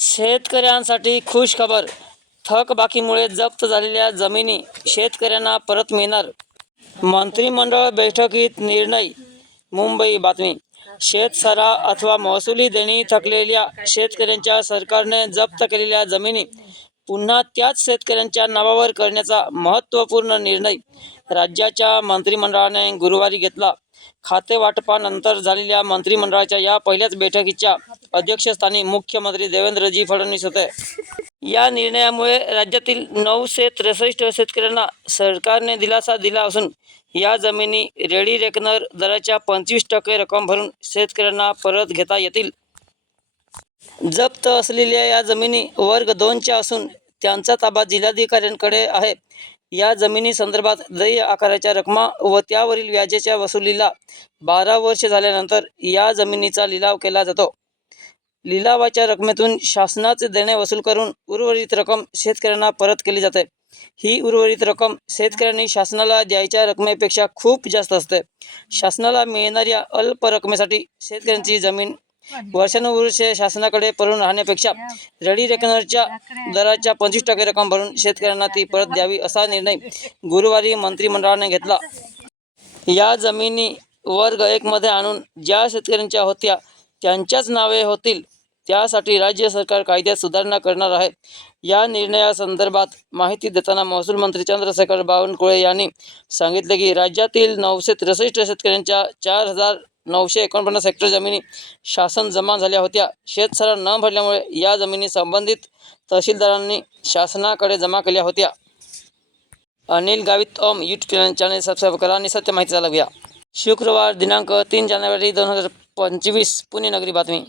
शेतकऱ्यांसाठी खुश खबर थकबाकीमुळे जप्त झालेल्या जमिनी शेतकऱ्यांना परत मिळणार. मंत्रिमंडळ बैठकीत निर्णय. मुंबई बातमी. शेतसारा अथवा महसुली देणी थकलेल्या शेतकऱ्यांच्या सरकारने जप्त केलेल्या जमिनी पुन्हा त्याच शेतकऱ्यांच्या नावावर करण्याचा महत्त्वपूर्ण निर्णय राज्याच्या मंत्रिमंडळाने गुरुवारी घेतला. खातेवाटपानंतर झालेल्या मंत्रिमंडळाच्या या पहिल्याच बैठकीच्या अध्यक्षस्थानी मुख्यमंत्री देवेंद्रजी फडणवीस होते. या निर्णयामुळे राज्यातील नऊशे त्रेसष्ट शेतकऱ्यांना सरकारने दिलासा दिला असून या जमिनी रेडी रेकनर दराच्या पंचवीस टक्के रक्कम भरून शेतकऱ्यांना परत घेता येतील. जप्त असलेल्या या जमिनी वर्ग दोनच्या असून त्यांचा ताबा जिल्हाधिकाऱ्यांकडे आहे. या जमिनी संदर्भात देय आकाराच्या रकमा व त्यावरील व्याजाच्या वसुलीला बारा वर्षे झाल्यानंतर या जमिनीचा लिलाव केला जातो. लिलावाच्या रकमेतून शासनाचे देणे वसूल करून उर्वरित रक्कम शेतकऱ्यांना परत केली जाते. ही उर्वरित रक्कम शेतकऱ्यांनी शासनाला द्यायच्या रकमेपेक्षा खूप जास्त असते. शासनाला मिळणाऱ्या अल्प रकमेसाठी शेतकऱ्यांची जमीन वर्षानुवर्षे शासनाकडे पडून राहण्यापेक्षा रेडी रेकनरच्या दराच्या पंचवीस टक्के रक्कम भरून शेतकऱ्यांना ती परत द्यावी असा निर्णय गुरुवारी मंत्रिमंडळाने घेतला. या जमिनी वर्ग एकमध्ये आणून ज्या शेतकऱ्यांच्या होत्या त्यांच्याच नावे होतील. त्यासाठी राज्य सरकार कायद्यात सुधारणा करणार आहे. या निर्णयासंदर्भात माहिती देताना महसूल मंत्री चंद्रशेखर बावनकुळे यांनी सांगितले की राज्यातील नऊशे त्रेसष्ट शेतकऱ्यांच्या चार हजार नऊशे एकोणपन्नास हेक्टर जमिनी शासन जमा झाल्या होत्या. शेतसारा न भरल्यामुळे या जमिनी संबंधित तहसीलदारांनी शासनाकडे जमा केल्या होत्या. Anil Gavit Om YouTube channel subscribe करा आणि सत्य माहितीचा लाभ घ्या. शुक्रवार दिनांक तीन जानेवारी दोन हजार पंचवीस. पुणे नगरी बातमी.